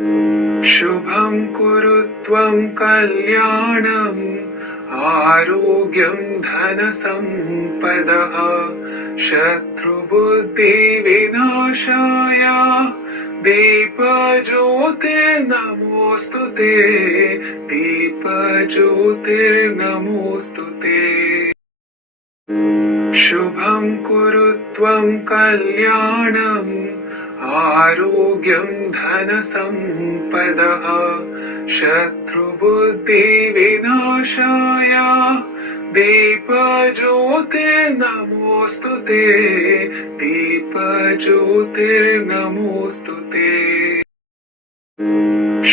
शुभं कुरु त्वं कल्याणम् आरोग्यं धनसम्पदः शत्रुबुद्धिविनाशाय दीपज्योतिर्नमोऽस्तु ते दीपज्योतिर्नमोऽस्तु ते शुभं कुरु त्वं कल्याणम् आरोग्यं धनसम्पदः शत्रुबुद्धिविनाशाय दीपज्योतिर्नमोऽस्तु ते दीपज्योतिर्नमोऽस्तु ते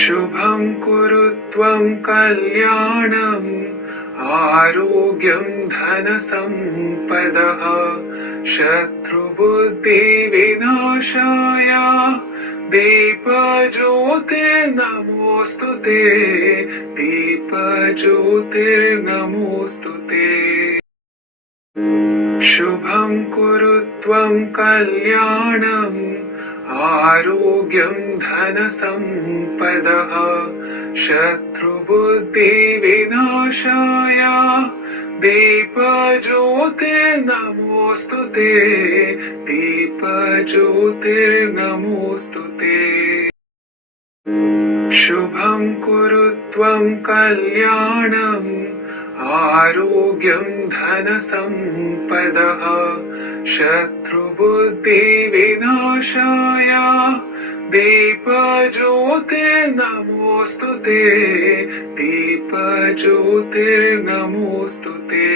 शुभं कुरु त्वं कल्याणम् आरोग्यं धनसम्पदः शत्रुबुद्धिविनाशाय दीपज्योतिर्नमोऽस्तु ते दीपज्योतिर्नमोऽस्तु ते शुभं कुरु त्वं कल्याणम् आरोग्यं धनसम्पदः शत्रुबुद्धिविनाशाय दीपज्योतिर्नमोऽस्तु ते दीपज्योतिर्नमोऽस्तु ते शुभं कुरु त्वं कल्याणम् आरोग्यं धनसम्पदः शत्रुबुद्धिविनाशाय दीपज्योतिर्नमोऽस्तु ते दीपज्योतिर्नमोऽस्तु ते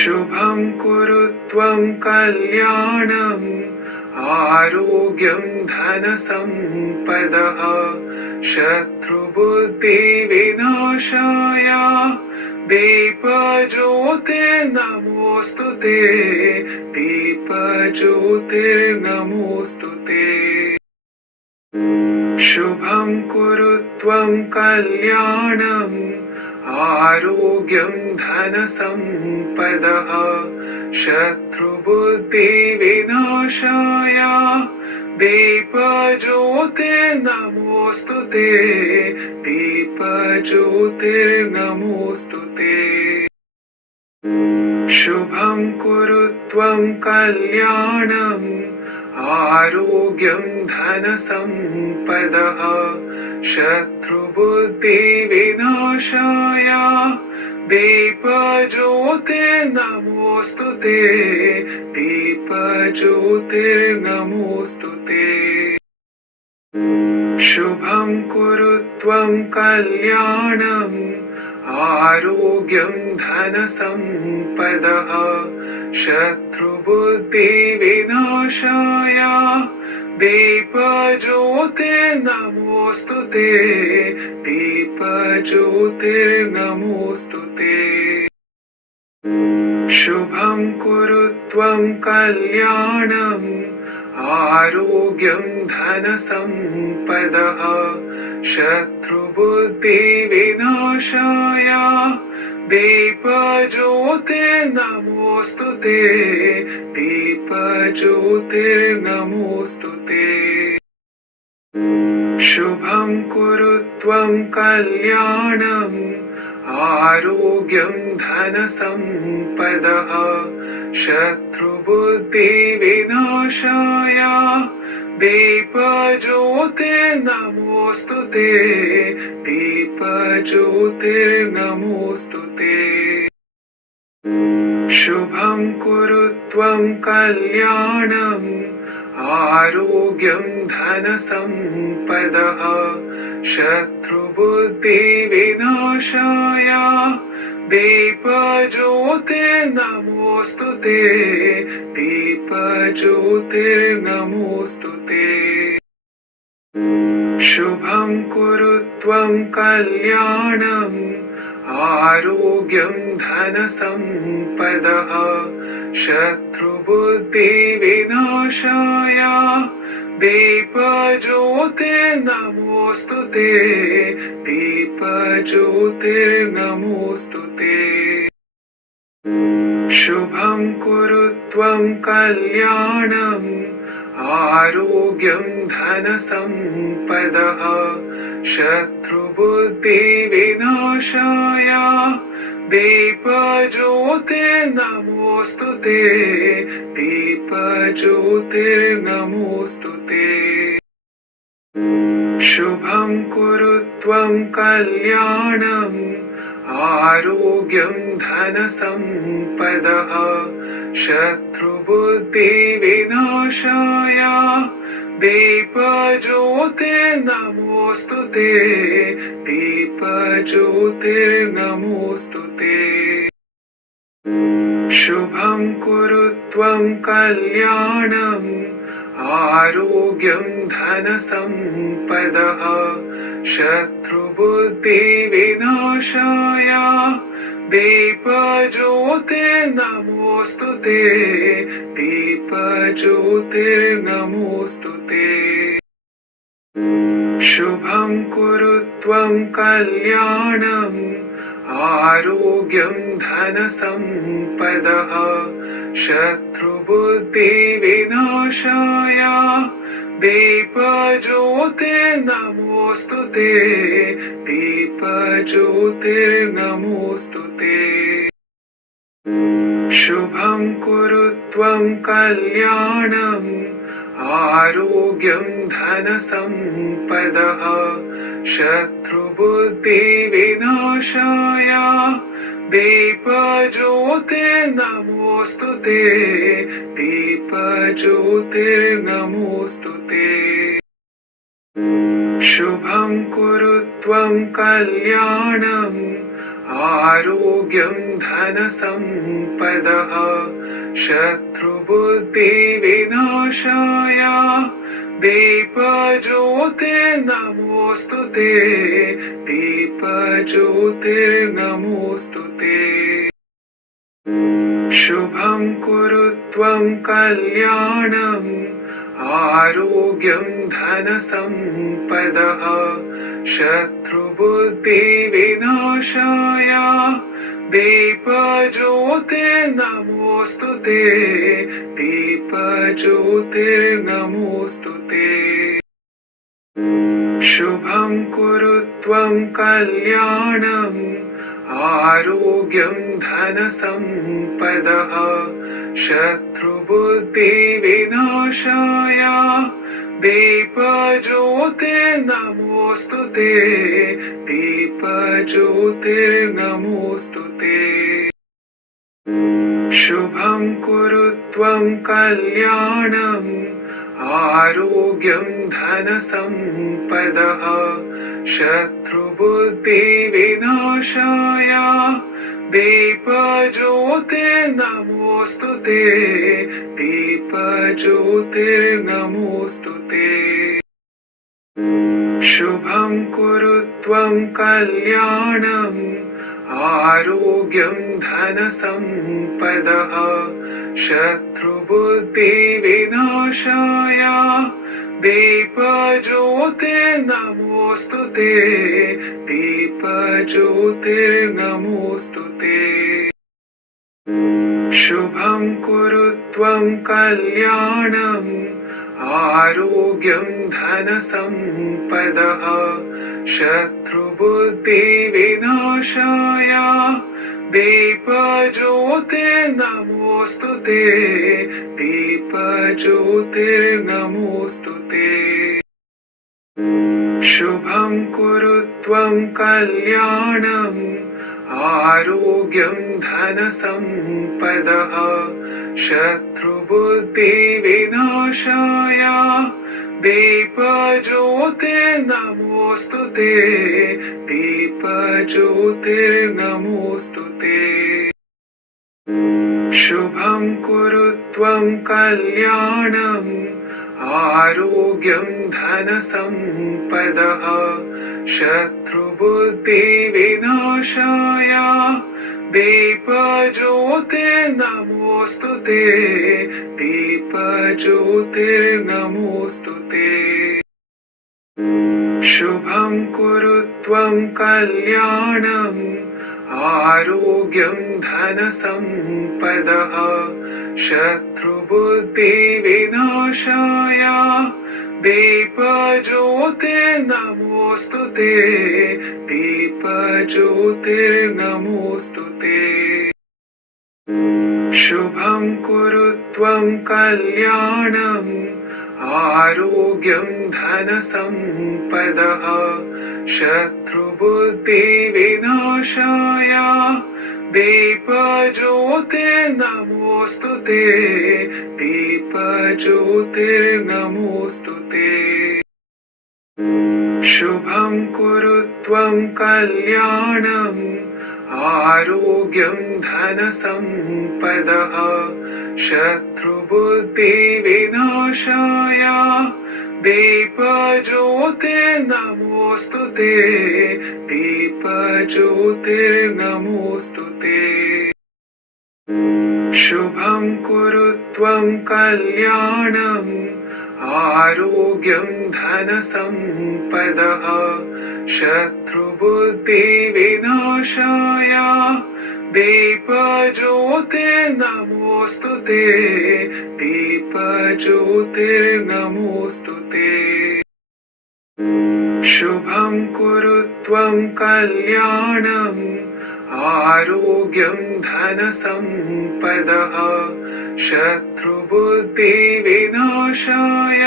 शुभं कुरु त्वं कल्याणम् आरोग्यं धनसम्पदः शत्रुबुद्धिविनाशाय दीपज्योतिर्नमोऽस्तु ते दीपज्योतिर्नमोऽस्तु ते शुभं कुरु त्वं कल्याणम् आरोग्यं धनसम्पदः शत्रुबुद्धिविनाशाय दीपज्योतिर्नमोऽस्तु ते दीपज्योतिर्नमोऽस्तु ते शुभं कुरु त्वं कल्याणम् आरोग्यं धनसम्पदः शत्रुबुद्धिविनाशाय दीपज्योतिर्नमोऽस्तु ते दीपज्योतिर्नमोऽस्तु ते शुभं कुरु त्वं कल्याणम् आरोग्यं धनसम्पदः शत्रुबुद्धिविनाशाय दीपज्योतिर्नमोऽस्तु ते दीपज्योतिर्नमोऽस्तु ते शुभं कुरु त्वं कल्याणम् आरोग्यं धनसम्पदः शत्रुबुद्धिविनाशाय दीपज्योतिर्नमोऽस्तु ते दीपज्योतिर्नमोऽस्तु ते शुभं कुरु त्वं कल्याणम् आरोग्यं धनसम्पदः शत्रुबुद्धिविनाशाय दीपज्योतिर्नमोऽस्तु ते दीपज्योतिर्नमोऽस्तु ते शुभं कुरु त्वं कल्याणम् आरोग्यं धनसम्पदः शत्रुबुद्धिविनाशाय दीपज्योतिर्नमोऽस्तु ते दीपज्योतिर्नमोऽस्तु ते शुभं कुरु त्वं कल्याणम् आरोग्यं धनसम्पदः शत्रुबुद्धिविनाशाय दीपज्योतिर्नमोऽस्तु ते दीपज्योतिर्नमोऽस्तु ते शुभं कुरु त्वं कल्याणम् आरोग्यं धनसम्पदः शत्रुबुद्धिविनाशाय दीपज्योतिर्नमोऽस्तु ते दीपज्योतिर्नमोऽस्तु ते शुभं कुरु त्वं कल्याणम् आरोग्यं धनसम्पदः शत्रुबुद्धिविनाशाय दीपज्योतिर्नमोऽस्तु ते दीपज्योतिर्नमोऽस्तु ते शुभं कुरु त्वं कल्याणम् आरोग्यं धनसम्पदः शत्रुबुद्धिविनाशाय दीपज्योतिर्नमोऽस्तु ते दीपज्योतिर्नमोऽस्तु ते शुभं कुरु त्वं कल्याणम् आरोग्यं धनसम्पदः शत्रुबुद्धिविनाशाय दीपज्योतिर्नमोऽस्तु ते दीपज्योतिर्नमोऽस्तु ते शुभं कुरु त्वं कल्याणम् आरोग्यं धनसम्पदः शत्रुबुद्धिविनाशाय दीपज्योतिर्नमोऽस्तु ते दीपज्योतिर्नमोऽस्तु ते शुभं कुरु त्वं कल्याणम् आरोग्यं धनसम्पदः शत्रुबुद्धिविनाशाय दीपज्योतिर्नमोऽस्तु ते दीपज्योतिर्नमोऽस्तु ते शुभं कुरु त्वं कल्याणम् आरोग्यं धनसम्पदः शत्रुबुद्धिविनाशाय दीपज्योतिर्नमोऽस्तु ते दीपज्योतिर्नमोऽस्तु ते शुभं कुरु त्वं कल्याणम् आरोग्यं धनसम्पदः शत्रुबुद्धिविनाशाय दीपज्योतिर्नमोऽस्तु ते दीपज्योतिर्नमोऽस्तु ते शुभं कुरु त्वं कल्याणम् आरोग्यं धनसम्पदः शत्रुबुद्धिविनाशाय दीपज्योतिर्नमोऽस्तु ते दीपज्योतिर्नमोऽस्तु ते शुभं कुरु त्वं कल्याणम् आरोग्यं धनसम्पदः शत्रुबुद्धिविनाशाय दीपज्योतिर्नमोऽस्तु ते दीपज्योतिर्नमोऽस्तु ते शुभं कुरु त्वं कल्याणम् आरोग्यं धनसम्पदः शत्रुबुद्धिविनाशाय दीपज्योतिर्नमोऽस्तु ते दीपज्योतिर्नमोऽस्तु ते शुभं कुरु त्वं कल्याणम् आरोग्यं धनसम्पदः शत्रुबुद्धिविनाशाय दीपज्योतिर्नमोऽस्तु ते दीपज्योतिर्नमोऽस्तु ते शुभं कुरु त्वं कल्याणम् आरोग्यं धनसम्पदः शत्रुबुद्धिविनाशाय दीपज्योतिर्नमोऽस्तु ते दीपज्योतिर्नमोऽस्तु ते शुभं कुरु त्वं कल्याणम् आरोग्यं धनसम्पदः शत्रुबुद्धिविनाशाय दीपज्योतिर्नमोऽस्तु ते दीपज्योतिर्नमोऽस्तु ते शुभं कुरु त्वं कल्याणम् आरोग्यं धनसम्पदः शत्रुबुद्धिविनाशाय दीपज्योतिर्नमोऽस्तु ते दीपज्योतिर्नमोऽस्तु ते शुभं कुरु त्वं कल्याणम् आरोग्यं धनसम्पदः शत्रुबुद्धिविनाशाय दीपज्योतिर्नमोऽस्तु ते दीपज्योतिर्नमोऽस्तु ते शुभं कुरु त्वं कल्याणम् आरोग्यं धनसम्पदः शत्रुबुद्धिविनाशाय दीपज्योतिर्नमोऽस्तु ते दीपज्योतिर्नमोऽस्तु ते शुभं कुरु त्वं कल्याणम् आरोग्यं धनसम्पदः शत्रुबुद्धिविनाशाय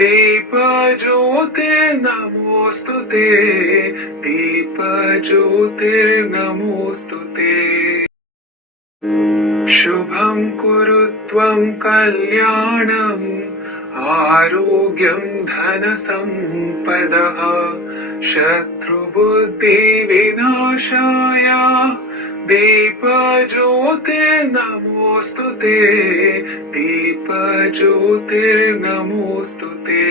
दीपज्योतिर्नमोऽस्तु ते दीपज्योतिर्नमोऽस्तु ते शुभं कुरु त्वं कल्याणम् आरोग्यं धनसम्पदः शत्रुबुद्धिविनाशाय दीपज्योतिर्नमोऽस्तु ते दीपज्योतिर्नमोऽस्तु ते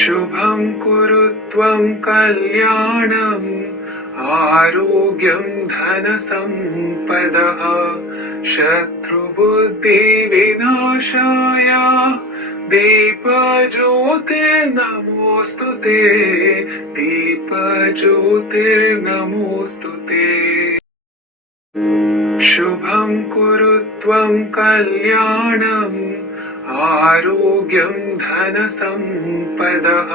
शुभं कुरु त्वं कल्याणम् आरोग्यं धनसम्पदः शत्रुबुद्धिविनाशाय दीपज्योतिर्नमोऽस्तु ते दीपज्योतिर्नमोऽस्तु ते शुभं कुरु त्वं कल्याणम् आरोग्यं धनसम्पदः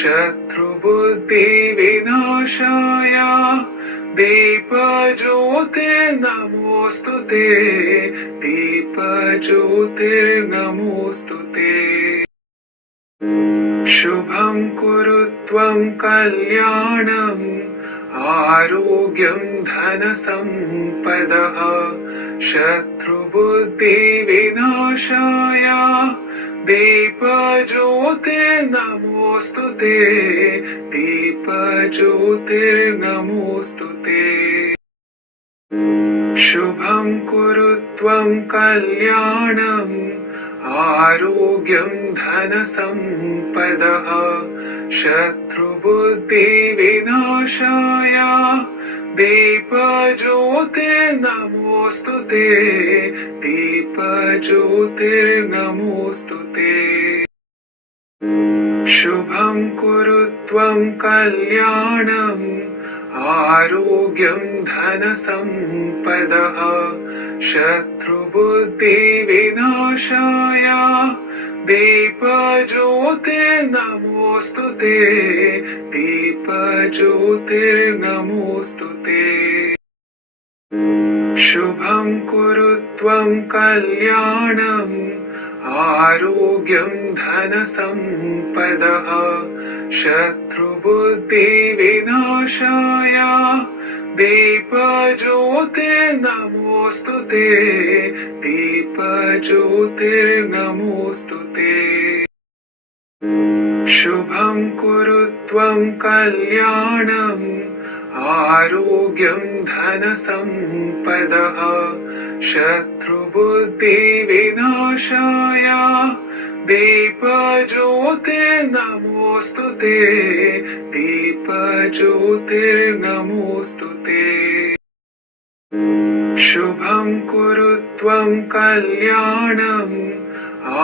शत्रुबुद्धिविनाशाय दीपज्योतिर्नमोऽस्तु ते दीपज्योतिर्नमोऽस्तु ते शुभं कुरु त्वं कल्याणम् आरोग्यं धनसम्पदः शत्रुबुद्धिविनाशाय दीपज्योतिर्नमोऽस्तु ते दीपज्योतिर्नमोऽस्तु ते शुभं कुरु त्वं कल्याणम् आरोग्यं धनसम्पदः शत्रुबुद्धिविनाशाय दीपज्योतिर्नमोऽस्तु ते दीपज्योतिर्नमोऽस्तु ते शुभं कुरु त्वं कल्याणम् आरोग्यं धनसम्पदः शत्रुबुद्धिविनाशाय दीपज्योतिर्नमोऽस्तु ते दीपज्योतिर्नमोऽस्तु ते शुभं कुरु त्वं कल्याणम् आरोग्यं धनसम्पदः शत्रुबुद्धिविनाशाय दीपज्योतिर्नमोऽस्तु ते दीपज्योतिर्नमोऽस्तु ते शुभं कुरु त्वं कल्याणम् आरोग्यं धनसम्पदः शत्रुबुद्धिविनाशाय दीपज्योतिर्नमोऽस्तु ते दीपज्योतिर्नमोऽस्तु ते शुभं कुरु त्वं कल्याणम्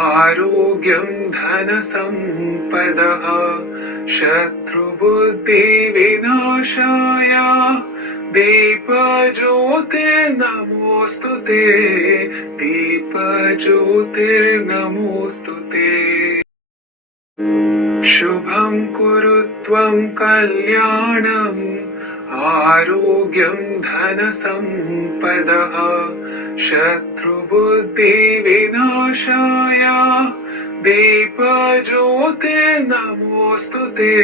आरोग्यं धनसम्पदः शत्रुबुद्धिविनाशाय दीपज्योतिर्नमोऽस्तु नमोऽस्तु ते दीपज्योतिर्नमोऽस्तु ते शुभं कुरु त्वं कल्याणम् आरोग्यं धनसम्पदः शत्रुबुद्धिविनाशाय दीपज्योतिर्नमोऽस्तु ते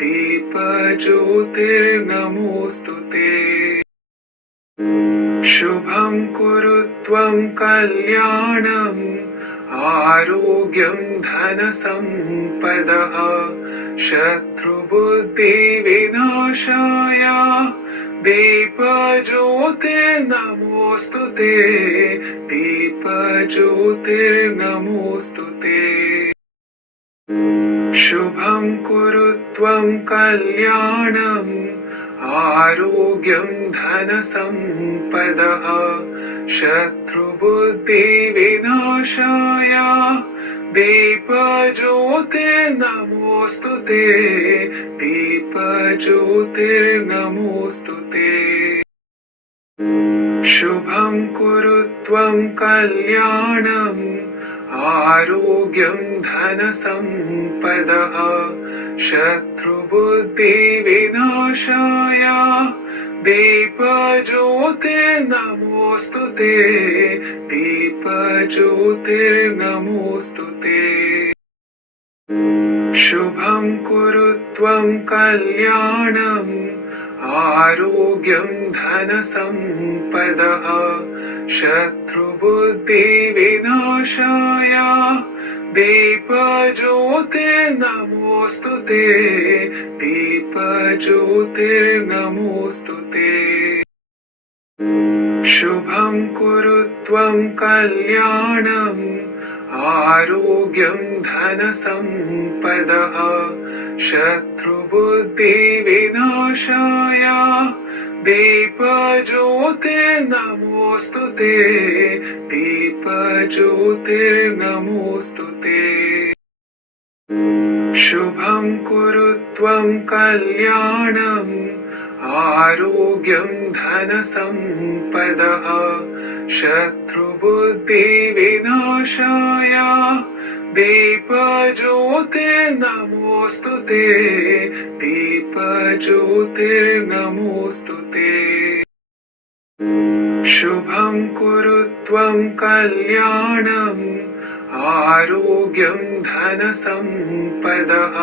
दीपज्योतिर्नमोऽस्तु ते शुभं कुरु त्वं कल्याणम् आरोग्यं धनसम्पदः शत्रुबुद्धिविनाशाय दीपज्योतिर्नमोऽस्तु ते दीपज्योतिर्नमोऽस्तु ते शुभं कुरु त्वं कल्याणम् आरोग्यं धनसम्पदः शत्रुबुद्धिविनाशाय दीपज्योतिर्नमोऽस्तु ते दीपज्योतिर्नमोऽस्तु ते शुभं कुरु त्वं कल्याणम् आरोग्यं धनसम्पदः शत्रुबुद्धिविनाशाय दीपज्योतिर्नमोऽस्तु ते दीपज्योतिर्नमोऽस्तु ते शुभं कुरु त्वं कल्याणम् आरोग्यं धनसम्पदः शत्रुबुद्धिविनाशाय दीपज्योतिर्नमोऽस्तु ते दीपज्योतिर्नमोऽस्तु ते शुभं कुरु त्वं कल्याणम् आरोग्यं धनसम्पदः शत्रुबुद्धिविनाशाय दीपज्योतिर्नमोऽस्तु ते दीपज्योतिर्नमोऽस्तु ते शुभं कुरु त्वं कल्याणम् आरोग्यं धनसम्पदः शत्रुबुद्धिविनाशाय दीपज्योतिर्नमोऽस्तु ते दीपज्योतिर्नमोऽस्तु ते शुभं कुरु त्वं कल्याणम् आरोग्यं धनसम्पदः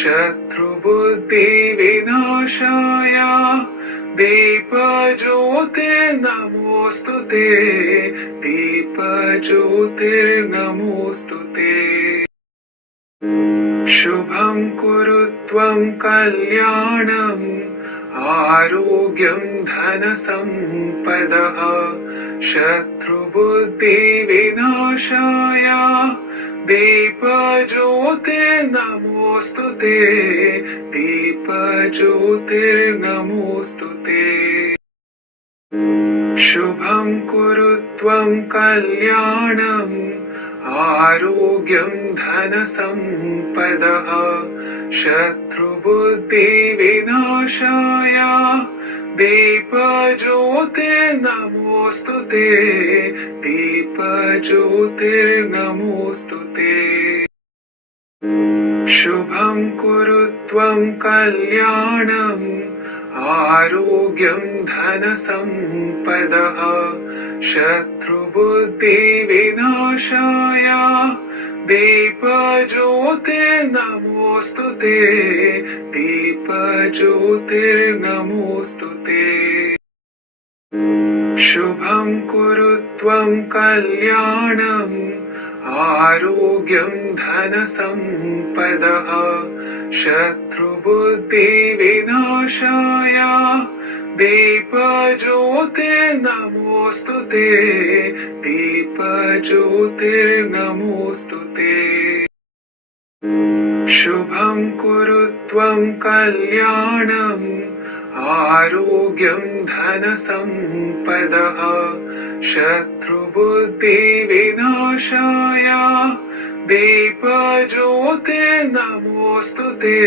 शत्रुबुद्धिविनाशाय दीपज्योतिर्नमोऽस्तु ते दीपज्योतिर्नमोऽस्तु ते शुभं कुरु त्वं कल्याणम् आरोग्यं धनसम्पदः शत्रुबुद्धिविनाशाय दीपज्योतिर्नमोऽस्तु ते दीपज्योतिर्नमोऽस्तु ते शुभं कुरु त्वं कल्याणम् आरोग्यं धनसम्पदः शत्रुबुद्धिविनाशाय दीपज्योतिर्नमोऽस्तु ते दीपज्योतिर्नमोऽस्तु ते शुभं कुरु त्वं कल्याणम् आरोग्यं धनसम्पदः शत्रुबुद्धिविनाशाय दीपज्योतिर्नमोऽस्तु ते दीपज्योतिर्नमोऽस्तु ते शुभं कुरु त्वं कल्याणम् आरोग्यं धनसम्पदः शत्रुबुद्धिविनाशाय दीपज्योतिर्नमोऽस्तु ते दीपज्योतिर्नमोऽस्तु ते शुभं कुरु त्वं कल्याणम् आरोग्यं धनसम्पदः शत्रुबुद्धिविनाशाय दीपज्योतिर्नमोऽस्तु ते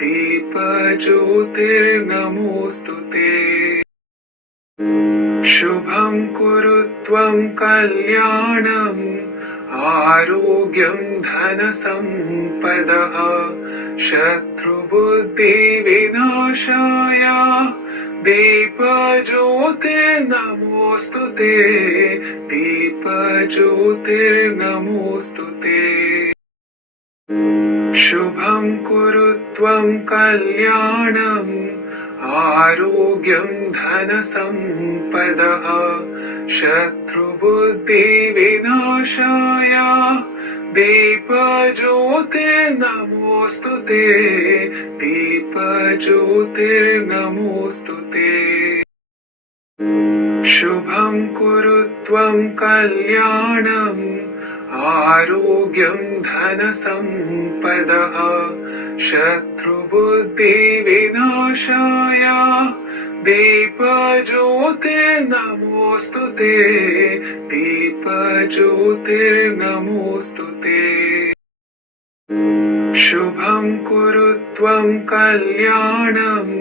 दीपज्योतिर्नमोऽस्तु ते शुभं कुरु त्वं कल्याणम् आरोग्यं धनसम्पदः शत्रुबुद्धिविनाशाय दीपज्योतिर्नमोऽस्तु ते दीपज्योतिर्नमोऽस्तु ते शुभं कुरु त्वं कल्याणम् आरोग्यं धनसम्पदः शत्रुबुद्धिविनाशाय दीपज्योतिर्नमोऽस्तु ते दीपज्योतिर्नमोऽस्तु ते शुभं कुरु त्वं कल्याणम् आरोग्यं धनसम्पदः शत्रुबुद्धिविनाशाय दीपज्योतिर्नमोऽस्तु ते दीपज्योतिर्नमोऽस्तु ते शुभं कुरु त्वं कल्याणम्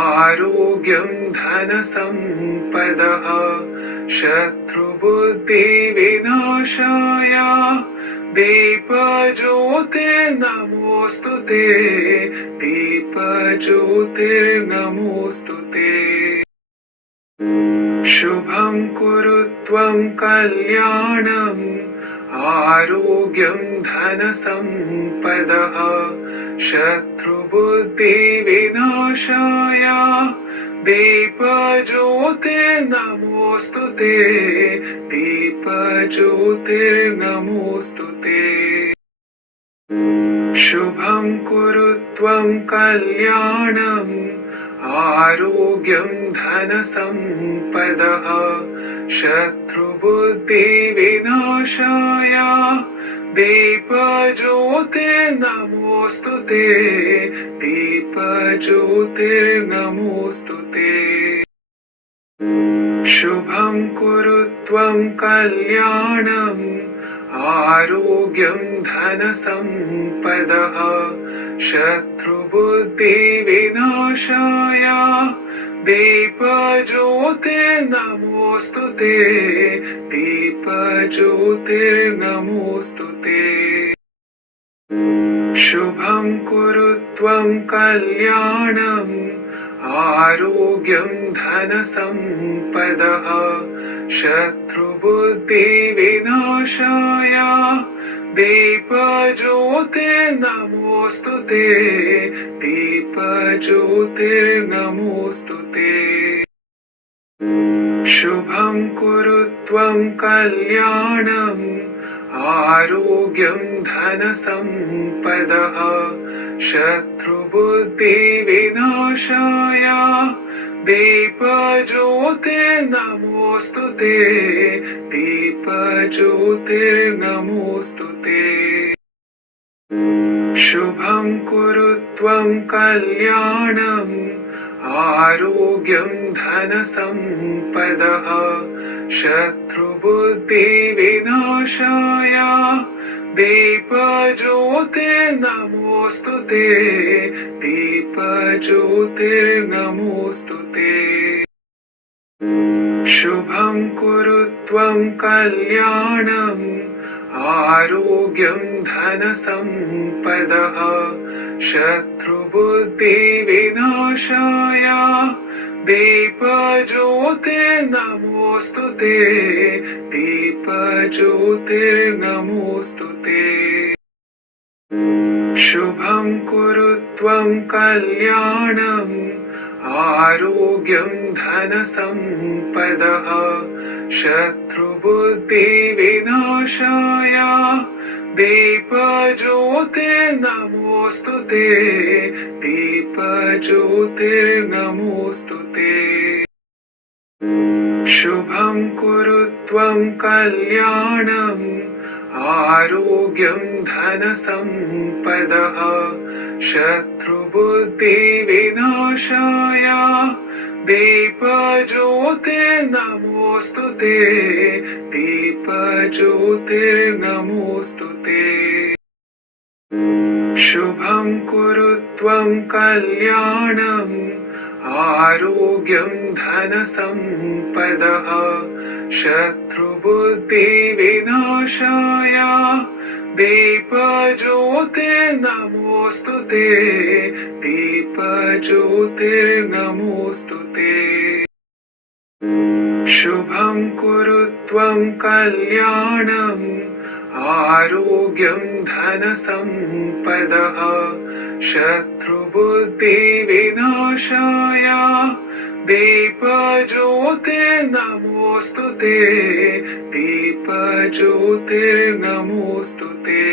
आरोग्यं धनसम्पदः शत्रुबुद्धिविनाशाय दीपज्योतिर्नमोऽस्तु ते दीपज्योतिर्नमोऽस्तु ते शुभं कुरु त्वं कल्याणम् आरोग्यं धनसम्पदः शत्रुबुद्धिविनाशाय दीपज्योतिर्नमोऽस्तु ते दीपज्योतिर्नमोऽस्तु ते शुभं कुरु त्वं कल्याणम् आरोग्यं धनसम्पदः शत्रुबुद्धिविनाशाय दीपज्योतिर्नमोऽस्तु ते दीपज्योतिर्नमोऽस्तु ते शुभं कुरु त्वं कल्याणम् आरोग्यं धनसम्पदः शत्रुबुद्धिविनाशाय दीपज्योतिर्नमोऽस्तु ते दीपज्योतिर्नमोऽस्तु ते शुभं कुरु त्वं कल्याणम् आरोग्यं धनसम्पदः शत्रुबुद्धिविनाशाय दीपज्योतिर्नमोऽस्तु ते दीपज्योतिर्नमोऽस्तु ते शुभं कुरु त्वं कल्याणम् आरोग्यं धनसम्पदः शत्रुबुद्धिविनाशाय दीपज्योतिर्नमोऽस्तु ते दीपज्योतिर्नमोऽस्तु ते शुभं कुरु त्वं कल्याणम् आरोग्यं धनसम्पदः शत्रुबुद्धिविनाशाय दीपज्योतिर्नमोऽस्तु ते दीपज्योतिर्नमोऽस्तु ते शुभं कुरु त्वं कल्याणम् आरोग्यं धनसम्पदः शत्रुबुद्धिविनाशाय दीपज्योतिर्नमोऽस्तु ते दीपज्योतिर्नमोऽस्तु ते शुभं कुरु त्वं कल्याणम् आरोग्यं धनसम्पदः शत्रुबुद्धिविनाशाय दीपज्योतिर्नमोऽस्तु ते दीपज्योतिर्नमोऽस्तु ते शुभं कुरु त्वं कल्याणम् आरोग्यं धनसम्पदः शत्रुबुद्धिविनाशाय दीपज्योतिर्नमोऽस्तु ते दीपज्योतिर्नमोऽस्तु ते शुभं कुरु त्वं कल्याणम् आरोग्यं धनसम्पदः शत्रुबुद्धिविनाशाय दीपज्योतिर्नमोऽस्तु ते दीपज्योतिर्नमोऽस्तु ते शुभं कुरु त्वं कल्याणम् आरोग्यं धनसम्पदः शत्रुबुद्धिविनाशाय दीपज्योतिर्नमोऽस्तु ते दीपज्योतिर्नमोऽस्तु ते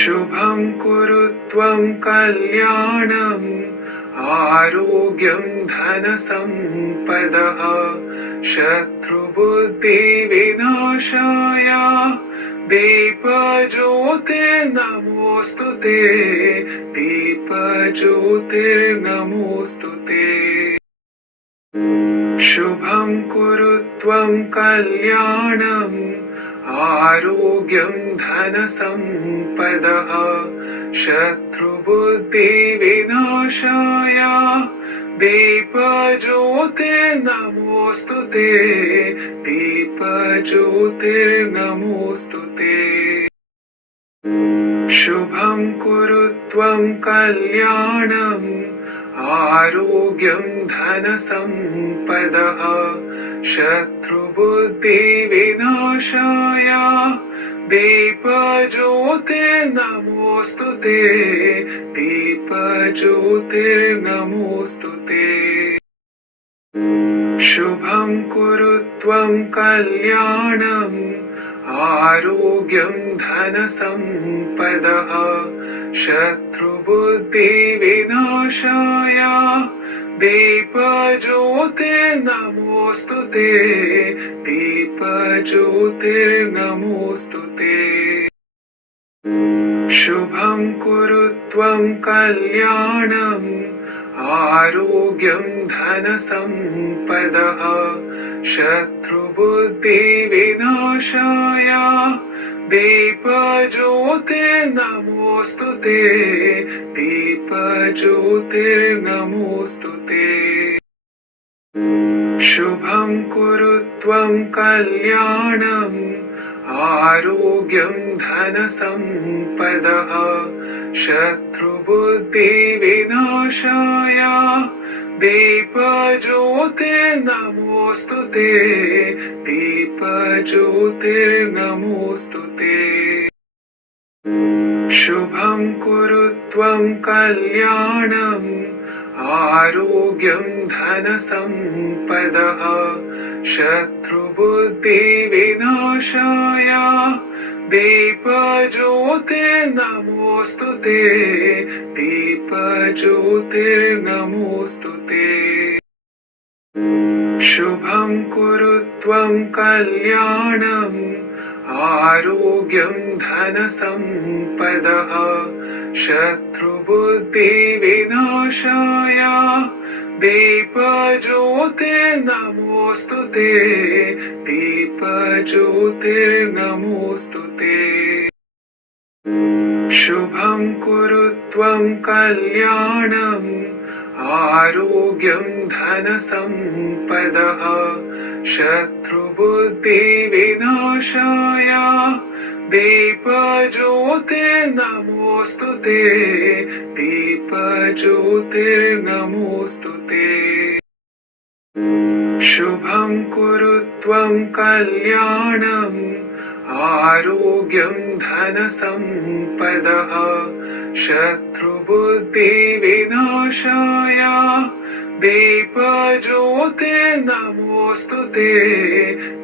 शुभं कुरु त्वं कल्याणम् आरोग्यं धनसम्पदः शत्रुबुद्धिविनाशाय दीपज्योतिर्नमोऽस्तु ते दीपज्योतिर्नमोऽस्तु ते शुभं कुरु त्वं कल्याणम् आरोग्यं धनसम्पदः शत्रुबुद्धिविनाशाय दीपज्योतिर्नमोऽस्तु ते दीपज्योतिर्नमोऽस्तु ते शुभं कुरु त्वं कल्याणम् आरोग्यं धनसम्पदः शत्रुबुद्धिविनाशाय दीपज्योतिर्नमोऽस्तु ते दीपज्योतिर्नमोऽस्तु ते शुभं कुरु त्वं कल्याणम् आरोग्यं धनसम्पदः शत्रुबुद्धिविनाशाय दीपज्योतिर्नमोऽस्तु ते दीपज्योतिर्नमोऽस्तु ते शुभं कुरु त्वं कल्याणम् आरोग्यं धनसम्पदः शत्रुबुद्धिविनाशाय दीपज्योतिर्नमोऽस्तु ते दीपज्योतिर्नमोऽस्तु ते शुभं कुरु त्वं कल्याणम् आरोग्यं धनसम्पदः शत्रुबुद्धिविनाशाय दीपज्योतिर्नमोऽस्तु ते दीपज्योतिर्नमोऽस्तु ते शुभं कुरु त्वं कल्याणम् आरोग्यं धनसम्पदः शत्रुबुद्धिविनाशाय दीपज्योतिर्नमोऽस्तु ते दीपज्योतिर्नमोऽस्तु ते शुभं कुरु त्वं कल्याणम् आरोग्यं धनसम्पदः शत्रुबुद्धिविनाशाय दीपज्योतिर्नमोऽस्तु ते दीपज्योतिर्नमोऽस्तु ते शुभं कुरु त्वं कल्याणम् आरोग्यं धनसम्पदः शत्रुबुद्धिविनाशाय दीपज्योतिर्नमोऽस्तु ते दीपज्योतिर्नमोऽस्तु ते शुभं कुरु त्वं कल्याणम् आरोग्यं धनसम्पदः शत्रुबुद्धिविनाशाय दीपज्योतिर्नमोऽस्तु ते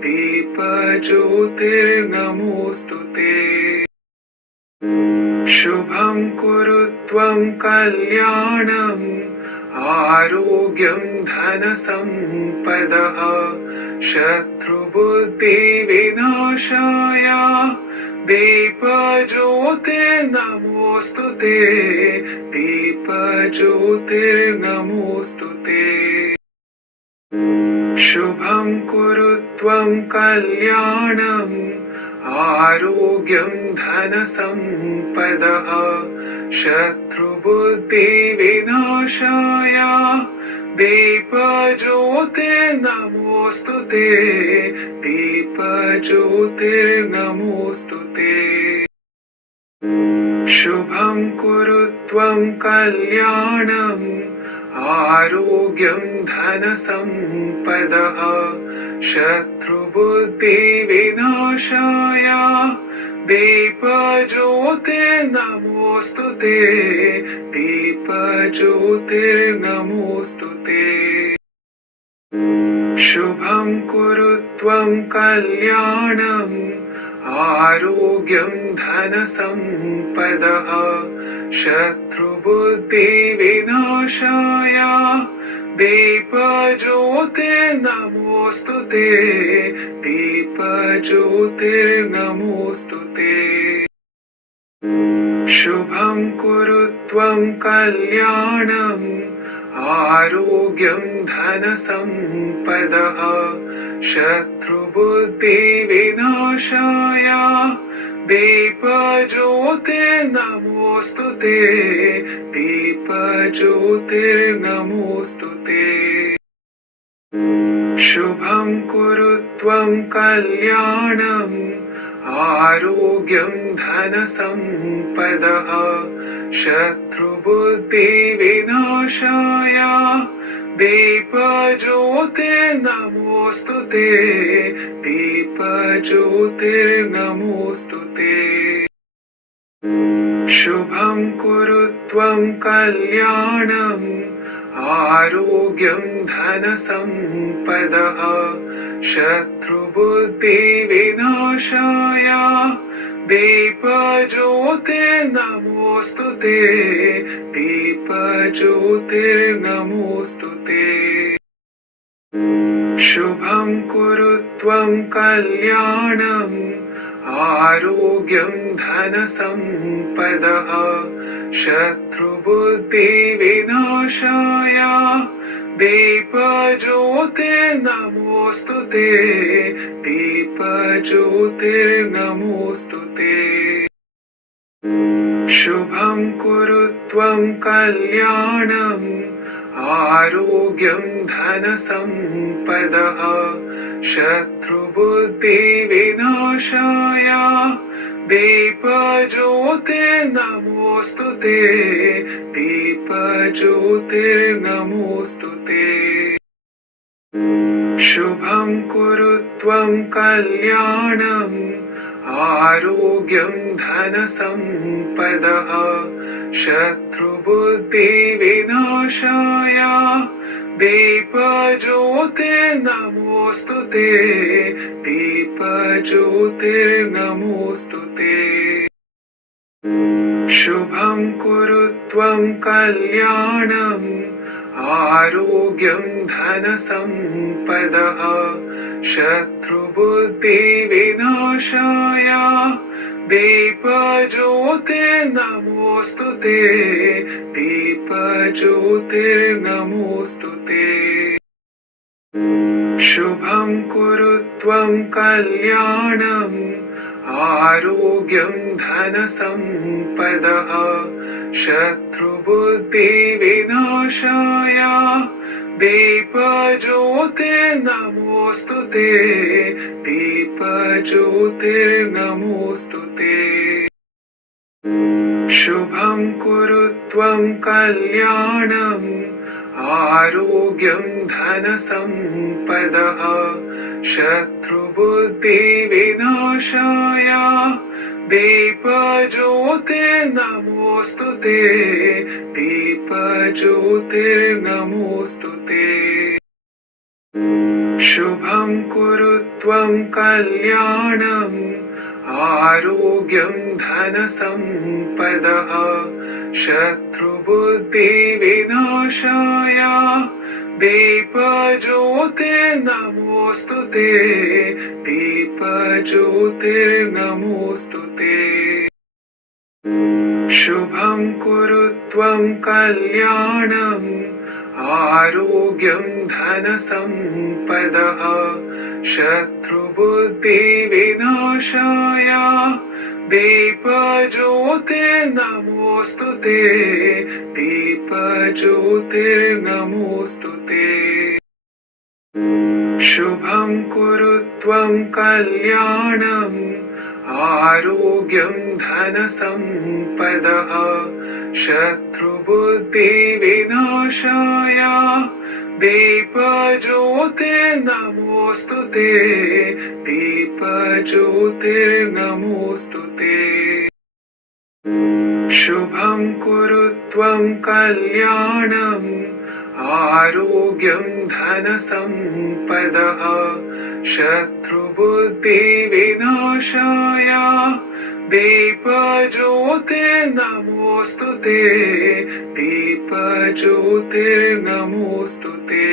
दीपज्योतिर्नमोऽस्तु ते शुभं कुरु त्वं कल्याणम् आरोग्यं धनसम्पदः शत्रुबुद्धिविनाशाय दीपज्योतिर्नमोऽस्तु ते दीपज्योतिर्नमोऽस्तु ते शुभं कुरु त्वं कल्याणम् आरोग्यं धनसम्पदः शत्रुबुद्धिविनाशाय दीपज्योतिर्नमोऽस्तु ते दीपज्योतिर्नमोऽस्तु ते शुभं कुरु त्वं कल्याणम् आरोग्यं धनसम्पदः शत्रुबुद्धिविनाशाय दीपज्योतिर्नमोऽस्तु ते दीपज्योतिर्नमोऽस्तु ते शुभं कुरु त्वं कल्याणम् आरोग्यं धनसम्पदः शत्रुबुद्धिविनाशाय दीपज्योतिर्नमोऽस्तु ते दीपज्योतिर्नमोऽस्तु ते शुभं कुरु त्वं कल्याणम् आरोग्यं धनसम्पदः शत्रुबुद्धिविनाशाय दीपज्योतिर्नमोऽस्तु ते दीपज्योतिर्नमोऽस्तु ते शुभं कुरु त्वं कल्याणम् आरोग्यं धनसम्पदः शत्रुबुद्धिविनाशाय दीपज्योतिर्नमोऽस्तु ते दीपज्योतिर्नमोऽस्तु ते शुभं कुरु त्वं कल्याणम् आरोग्यं धनसम्पदः शत्रुबुद्धिविनाशाय दीपज्योतिर्नमोऽस्तु ते दीपज्योतिर्नमोऽस्तु ते शुभं कुरु त्वं कल्याणम् आरोग्यं धनसम्पदः शत्रुबुद्धिविनाशाय दीपज्योतिर्नमोऽस्तु ते दीपज्योतिर्नमोऽस्तु ते शुभं कुरु त्वं कल्याणम् आरोग्यं धनसम्पदः शत्रुबुद्धिविनाशाय दीपज्योतिर्नमोऽस्तु ते दीपज्योतिर्नमोऽस्तु ते शुभं कुरु त्वं कल्याणम् आरोग्यं धनसम्पदः शत्रुबुद्धिविनाशाय दीपज्योतिर्नमोऽस्तु ते दीपज्योतिर्नमोऽस्तु ते शुभं कुरु त्वं कल्याणम् आरोग्यं धनसम्पदः शत्रुबुद्धिविनाशाय दीपज्योतिर्नमोऽस्तु ते दीपज्योतिर्नमोऽस्तु ते शुभं कुरु त्वं कल्याणम् आरोग्यं धनसम्पदः शत्रुबुद्धिविनाशाय दीपज्योतिर्नमोऽस्तु ते दीपज्योतिर्नमोऽस्तु ते शुभं कुरु त्वं कल्याणम् आरोग्यं धनसम्पदः शत्रुबुद्धिविनाशाय दीपज्योतिर्नमोऽस्तु ते दीपज्योतिर्नमोऽस्तु ते शुभं कुरु त्वं कल्याणम् आरोग्यं धनसम्पदः शत्रुबुद्धिविनाशाय दीपज्योतिर्नमोऽस्तु ते दीपज्योतिर्नमोऽस्तु ते शुभं कुरु त्वं कल्याणम् आरोग्यं धनसम्पदः शत्रुबुद्धिविनाशाय दीपज्योतिर्नमोऽस्तु ते दीपज्योतिर्नमोऽस्तु ते शुभं कुरु त्वं कल्याणम् आरोग्यं धनसम्पदः शत्रुबुद्धिविनाशाय दीपज्योतिर्नमोऽस्तु ते दीपज्योतिर्नमोऽस्तु ते शुभं कुरु त्वं कल्याणम् आरोग्यं धनसम्पदः शत्रुबुद्धिविनाशाय दीपज्योतिर्नमोऽस्तु ते दीपज्योतिर्नमोऽस्तु ते